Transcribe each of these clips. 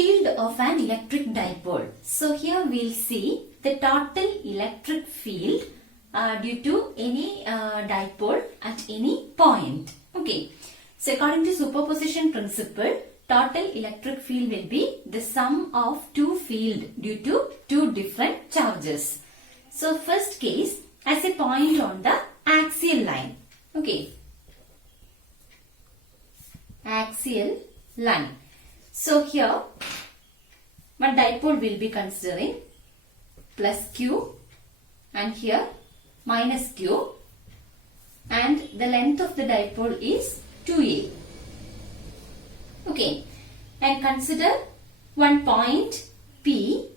field of an electric dipole. So here we'll see the total electric field due to any dipole at any point. Okay. So according to superposition principle, total electric field will be the sum of two fields due to two different charges. So first case, as a point on the axial line. Okay. Axial line. So here one dipole will be considering plus Q and here minus Q, and the length of the dipole is 2a. Okay, and consider one point P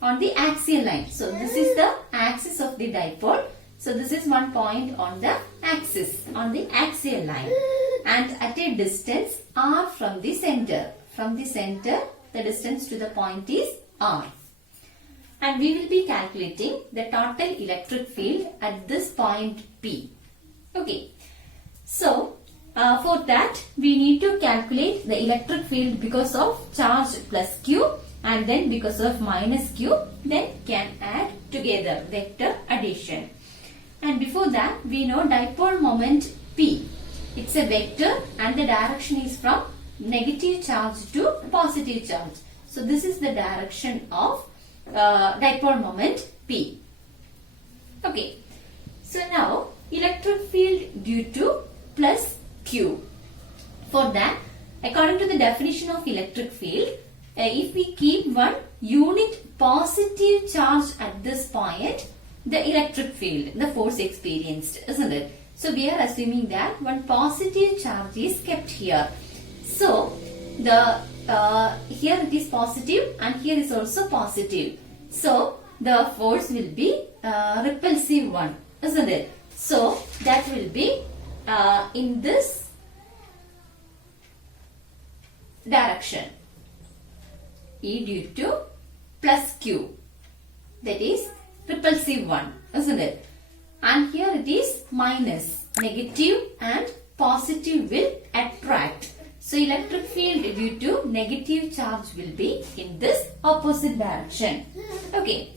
on the axial line. So this is the axis of the dipole. So this is one point on the axis, on the axial line, and at a distance r from the center. From the center, the distance to the point is r. And we will be calculating the total electric field at this point P. Okay. So, for that, we need to calculate the electric field because of charge plus Q and then because of minus Q, then can add together, vector addition. And before that, we know dipole moment P. It's a vector and the direction is from negative charge to positive charge. So this is the direction of dipole moment P. Okay. So now electric field due to plus Q. For that, according to the definition of electric field, if we keep one unit positive charge at this point, the electric field, the force experienced, isn't it? So we are assuming that one positive charge is kept here. So the here it is positive and here is also positive. So the force will be repulsive one, isn't it? So that will be in this direction, E due to plus Q, that is repulsive one, isn't it? And here it is minus, negative and positive will attract. So electric field due to negative charge will be in this opposite direction. Okay.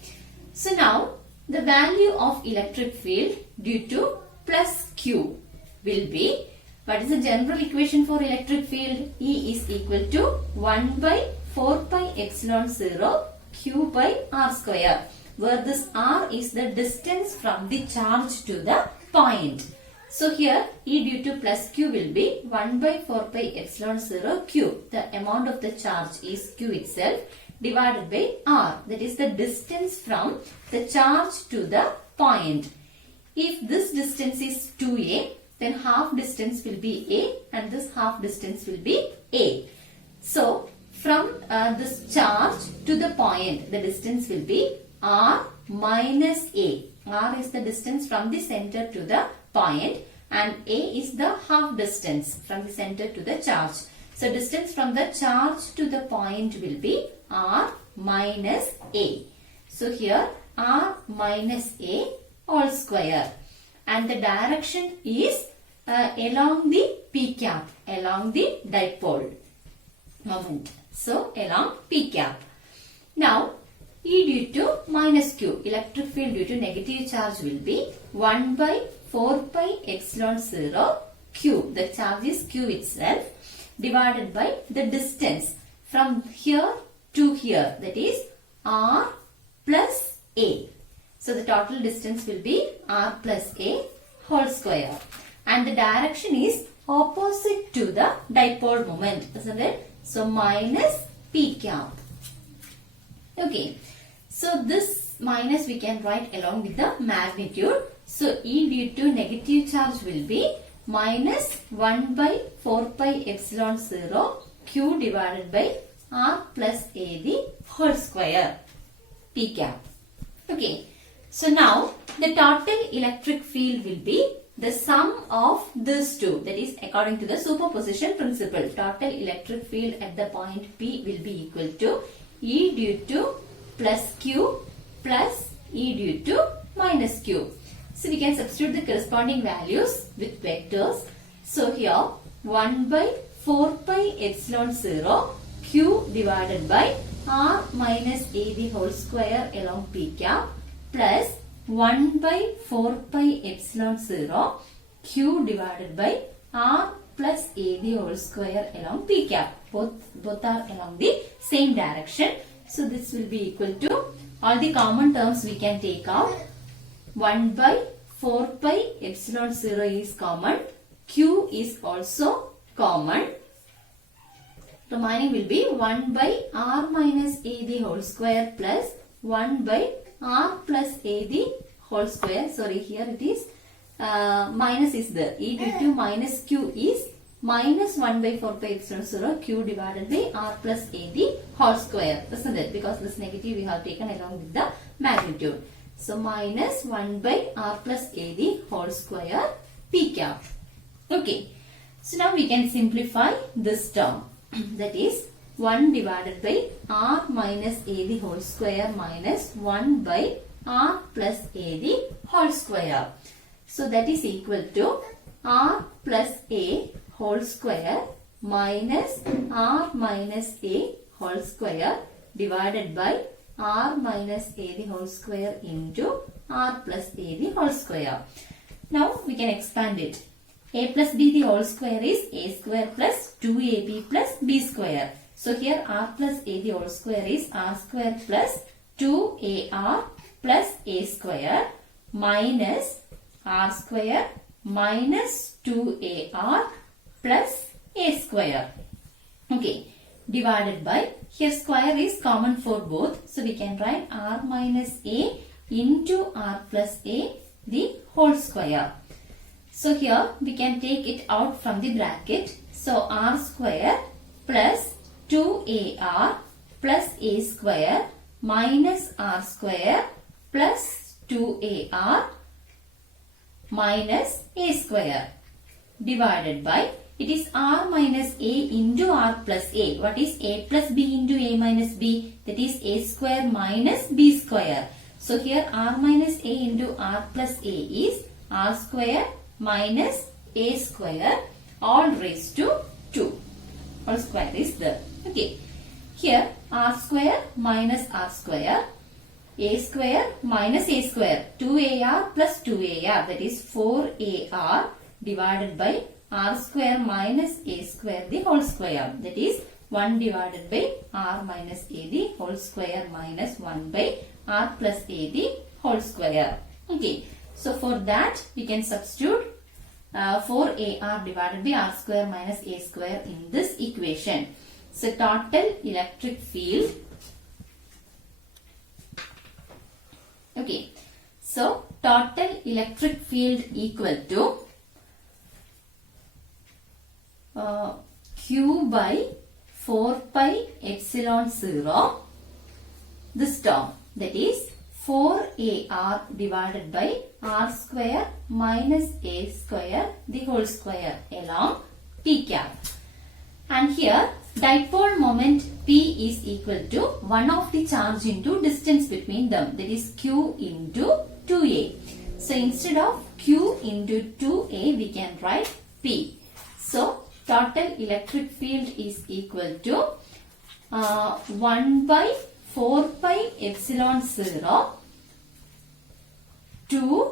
So now the value of electric field due to plus Q will be, what is the general equation for electric field? E is equal to 1 by 4 pi epsilon 0 Q by R square, where this R is the distance from the charge to the point. So here E due to plus Q will be 1 by 4 pi epsilon 0 Q. The amount of the charge is Q itself divided by R. That is the distance from the charge to the point. If this distance is 2a, then half distance will be a and this half distance will be a. So from this charge to the point, the distance will be R minus a. R is the distance from the center to the point and a is the half distance from the center to the charge. So distance from the charge to the point will be R minus a. So here R minus a all square, and the direction is along the P cap, along the dipole moment. So along P cap. Now E due to minus Q, electric field due to negative charge will be 1 by 4 pi epsilon 0 Q. The charge is Q itself divided by the distance from here to here, that is R plus A. So the total distance will be R plus A whole square, and the direction is opposite to the dipole moment, isn't it? So minus P cap. Okay. So this minus we can write along with the magnitude. So E due to negative charge will be minus 1 by 4 pi epsilon 0 Q divided by R plus A the whole square, P cap. Okay. So now the total electric field will be the sum of these two, that is according to the superposition principle. Total electric field at the point P will be equal to E due to plus Q plus E due to minus Q. So we can substitute the corresponding values with vectors. So here 1 by 4 pi epsilon 0 Q divided by R minus A the whole square along P cap plus 1 by 4 pi epsilon 0 Q divided by R plus A the whole square along P cap. Both are along the same direction. So this will be equal to, all the common terms we can take out. 1 by 4 pi epsilon 0 is common. Q is also common. Remaining will be 1 by R minus A the whole square plus 1 by R plus A the whole square. Sorry, here it is minus is there. E due to minus Q is minus 1 by 4 pi epsilon 0 Q divided by R plus A the whole square. Isn't it? Because this negative we have taken along with the magnitude. So minus 1 by R plus A the whole square P cap. Okay. So now we can simplify this term. That is 1 divided by R minus A the whole square minus 1 by R plus A the whole square. So that is equal to R plus A whole square minus R minus A whole square divided by R minus A the whole square into R plus A the whole square. Now we can expand it. A plus B the whole square is A square plus 2AB plus B square. So here R plus A the whole square is R square plus 2AR plus A square minus R square minus 2AR plus A square. Okay. Divided by, here square is common for both. So we can write R minus A into R plus A the whole square. So here we can take it out from the bracket. So R square plus 2AR plus A square minus R square plus 2AR minus A square divided by, it is R minus A into R plus A. What is A plus B into A minus B? That is A square minus B square. So here R minus A into R plus A is R square minus A square all raised to 2. All square is there. Okay. Here R square minus R square, A square minus A square, 2AR plus 2AR, that is 4AR divided by R square minus A square the whole square, that is 1 divided by R minus A the whole square minus 1 by R plus A the whole square. Okay. So for that we can substitute 4AR divided by R square minus A square in this equation. So total electric field. Okay. So total electric field equal to Q by 4 pi epsilon 0, this term, that is 4AR divided by R square minus A square the whole square along P cap. And here dipole moment P is equal to 1 of the charge into distance between them, that is Q into 2A. So instead of Q into 2A we can write P. So total electric field is equal to 1 by 4 pi epsilon 0 to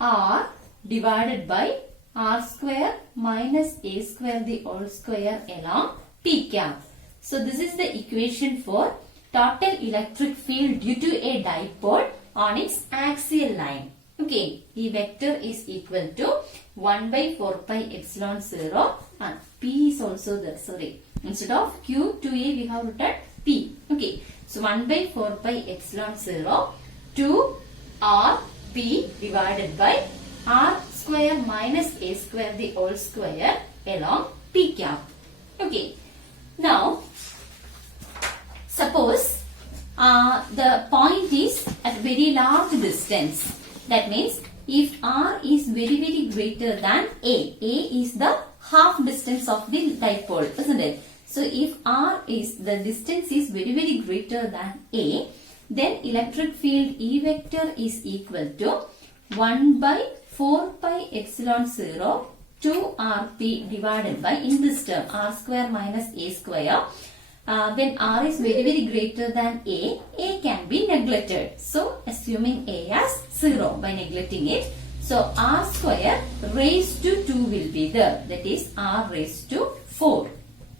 R divided by R square minus A square the whole square along P cap. So this is the equation for total electric field due to a dipole on its axial line. Okay, E vector is equal to 1 by 4 pi epsilon 0 and P is also there. Sorry, instead of Q to A we have written P. Okay, so 1 by 4 pi epsilon 0 to R P divided by R square minus A square the whole square along P cap. Okay, now suppose the point is at very large distance. That means if R is very greater than A is the half distance of the dipole, isn't it? So if R is, the distance is very greater than A, then electric field E vector is equal to 1 by 4 pi epsilon 0 2rp divided by, in this term, r square minus a square. When r is very greater than a can be neglected. So assuming a as 0 by neglecting it. So r square raised to 2 will be there. That is r raised to 4.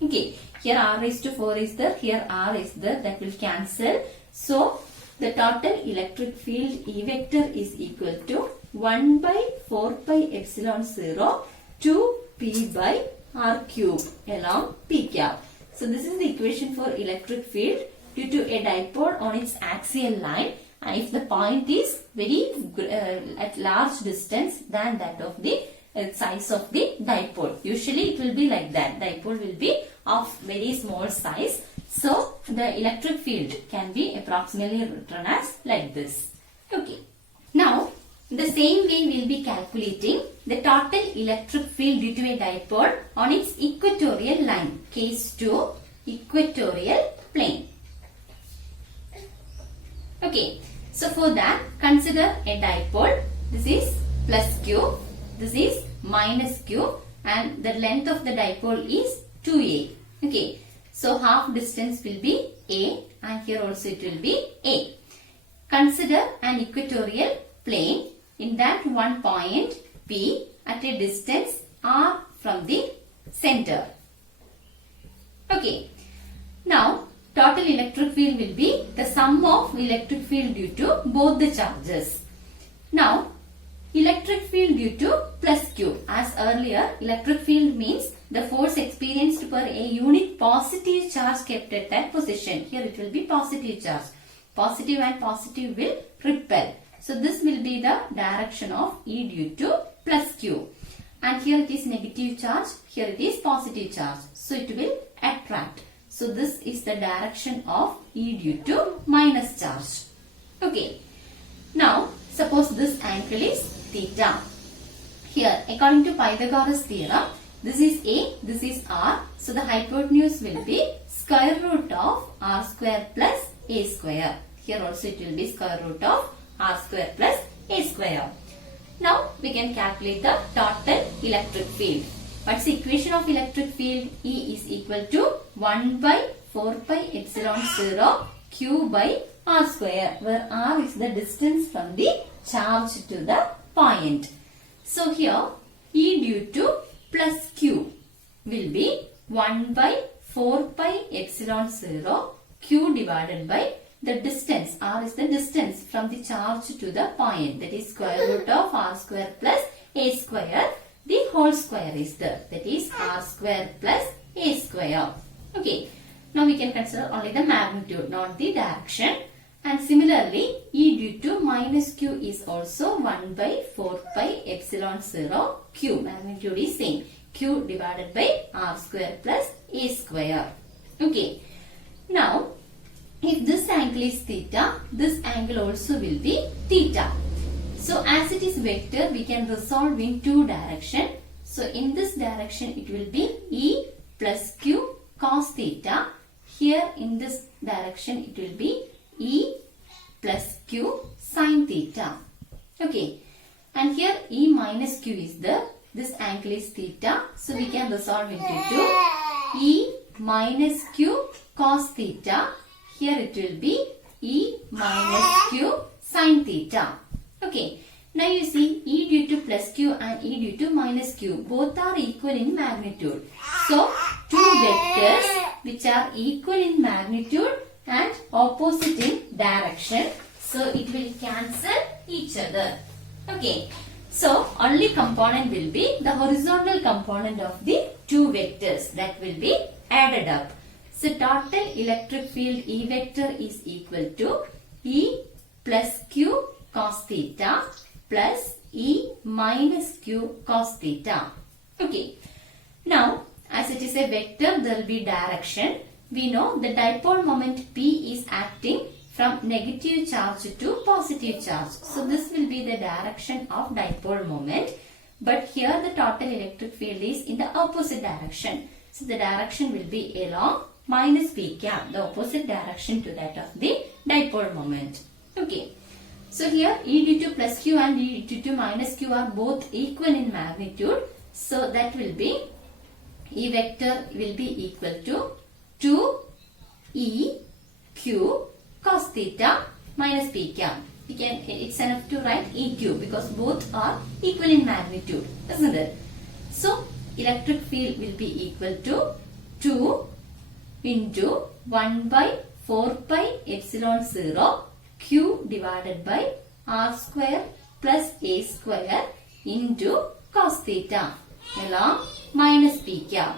Okay. Here r raised to 4 is there. Here r is there. That will cancel. So the total electric field E vector is equal to 1 by 4 pi epsilon 0 to P by R cube along P cap. So this is the equation for electric field due to a dipole on its axial line, and if the point is very at large distance than that of the size of the dipole. Usually it will be like that. Dipole will be of very small size. So the electric field can be approximately written as like this. Okay. Now the same way we will be calculating the total electric field due to a dipole on its equatorial line. Case 2, equatorial plane. Okay. So for that, consider a dipole. This is plus q, this is minus q, and the length of the dipole is 2a. Okay. So half distance will be a, and here also it will be a. Consider an equatorial plane. In that one point P at a distance r from the center. Okay. Now total electric field will be the sum of electric field due to both the charges. Now electric field due to plus q. As earlier, electric field means the force experienced per a unit positive charge kept at that position. Here it will be positive charge. Positive and positive will repel. So this will be the direction of E due to plus q. And here it is negative charge, here it is positive charge. So it will attract. So this is the direction of E due to minus charge. Okay. Now suppose this angle is theta. Here according to Pythagoras theorem, this is a, this is r. So the hypotenuse will be square root of r square plus a square. Here also it will be square root of r square plus a square. Now we can calculate the total electric field. What's the equation of electric field? E is equal to 1 by 4 pi epsilon 0 q by r square, where r is the distance from the charge to the point. So here E due to plus q will be 1 by 4 pi epsilon 0 q divided by the distance. R is the distance from the charge to the point. That is square root of r square plus a square. The whole square is there. That is r square plus a square. Okay. Now we can consider only the magnitude, not the direction. And similarly, E due to minus q is also 1 by 4 pi epsilon 0 q. Magnitude is same. Q divided by r square plus a square. Okay. Now, if this angle is theta, this angle also will be theta. So as it is vector, we can resolve in two directions. So in this direction, it will be E plus Q cos theta. Here in this direction, it will be E plus Q sin theta. Okay. And here E minus Q is there. This angle is theta. So we can resolve into two. E minus Q cos theta. Here it will be E minus Q sin theta. Okay. Now you see E due to plus Q and E due to minus Q. Both are equal in magnitude. So two vectors which are equal in magnitude and opposite in direction. So it will cancel each other. Okay. So only component will be the horizontal component of the two vectors that will be added up. So total electric field E vector is equal to E plus Q cos theta plus E minus Q cos theta. Okay. Now, as it is a vector, there will be direction. We know the dipole moment P is acting from negative charge to positive charge. So, this will be the direction of dipole moment. But here the total electric field is in the opposite direction. So, the direction will be along minus P cap, the opposite direction to that of the dipole moment. Okay. So here E due to plus Q and E due to minus Q are both equal in magnitude. So that will be E vector will be equal to 2 E Q cos theta minus P cap. It's enough to write E Q because both are equal in magnitude, isn't it? So electric field will be equal to 2 into 1 by 4 pi epsilon 0 Q divided by R square plus A square into cos theta along minus P cap.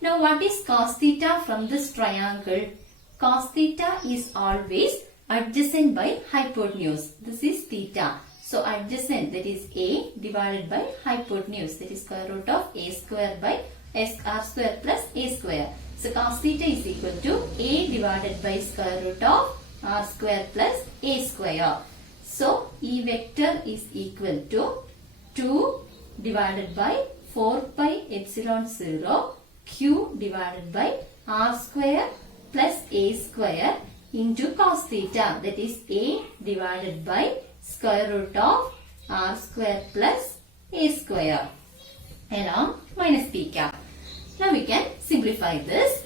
Now what is cos theta from this triangle? Cos theta is always adjacent by hypotenuse. This is theta. So adjacent, that is A divided by hypotenuse, that is square root of A square by R square plus A square. So cos theta is equal to A divided by square root of R square plus A square. So E vector is equal to 2 divided by 4 pi epsilon 0 Q divided by R square plus A square into cos theta, that is A divided by square root of R square plus A square along minus P cap. Now we can simplify this.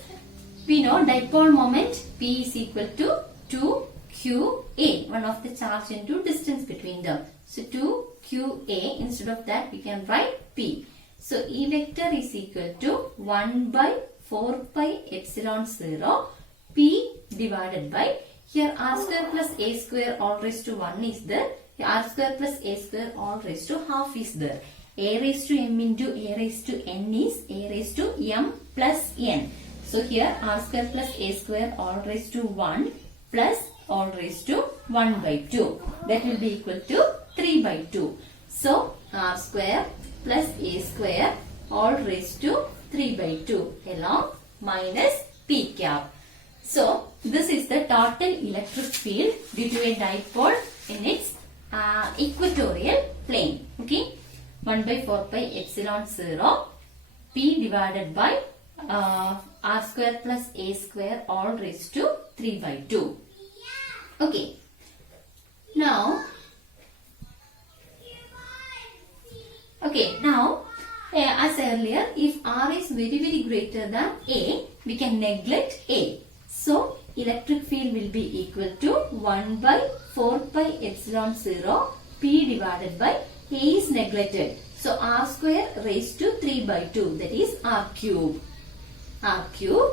We know dipole moment P is equal to 2QA, one of the charge into distance between them. So 2QA, instead of that we can write P. So E vector is equal to 1 by 4 pi epsilon 0 P divided by, here R square plus A square all raised to 1 is there. Here R square plus A square all raised to half is there. A raised to M into A raised to N is A raised to M plus N. So here R square plus A square all raised to 1 plus all raised to 1 by 2. That will be equal to 3 by 2. So R square plus A square all raised to 3 by 2 along minus P cap. So this is the total electric field due to a dipole in its equatorial plane. Okay, 1 by 4 pi epsilon 0 P divided by R square plus A square all raised to 3 by 2. Okay, now as earlier, if R is very greater than A, we can neglect A. So electric field will be equal to 1 by 4 pi epsilon 0 P divided by A is neglected. So R square raised to 3 by 2, that is R cube. R cube,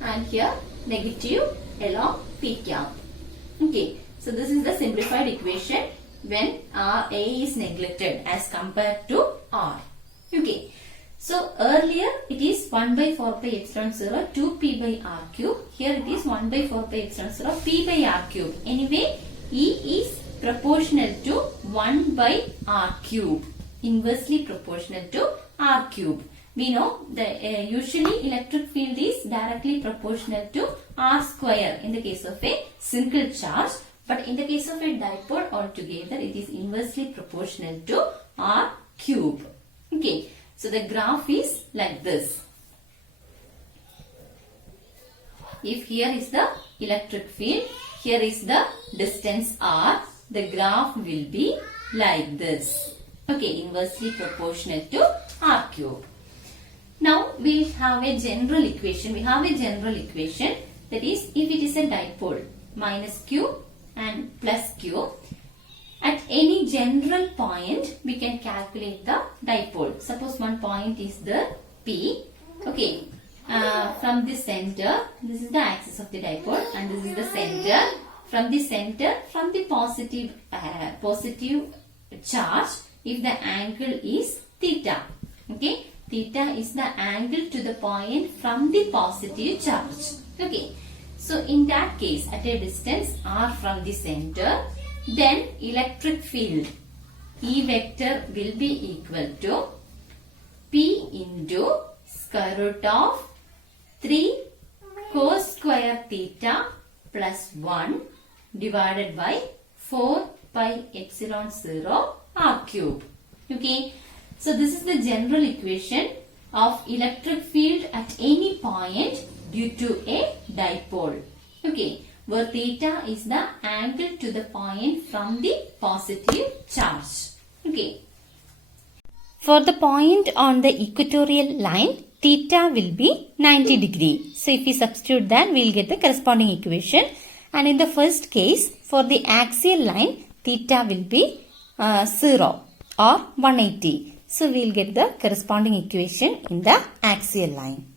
and here negative along P cap. Okay, so this is the simplified equation when A is neglected as compared to R. Okay, so earlier it is 1 by 4 pi epsilon 0 2P by R cube. Here it is 1 by 4 pi epsilon 0 P by R cube. Anyway, E is proportional to 1 by R cube. Inversely proportional to R cube. We know that usually electric field is directly proportional to R square in the case of a single charge. But in the case of a dipole altogether, it is inversely proportional to R cube. Okay, so the graph is like this. If here is the electric field, here is the distance R, the graph will be like this. Okay, inversely proportional to R cube. Now we have a general equation. that is, if it is a dipole, minus Q and plus Q, at any general point we can calculate the dipole. Suppose one point is the P. Okay, from the center, this is the axis of the dipole and this is the center. From the center, from the positive charge, if the angle is theta. Okay, theta is the angle to the point from the positive charge. Okay, so in that case, at a distance r from the center, then electric field E vector will be equal to P into square root of 3 cos square theta plus 1 divided by 4 pi epsilon 0 r cube. Okay, so this is the general equation of electric field at any point due to a dipole. Okay, where theta is the angle to the point from the positive charge. Okay, For the point on the equatorial line, theta will be 90 degree. So if we substitute that, we will get the corresponding equation. And in the first case, for the axial line, theta will be 0 or 180. So we will get the corresponding equation in the axial line.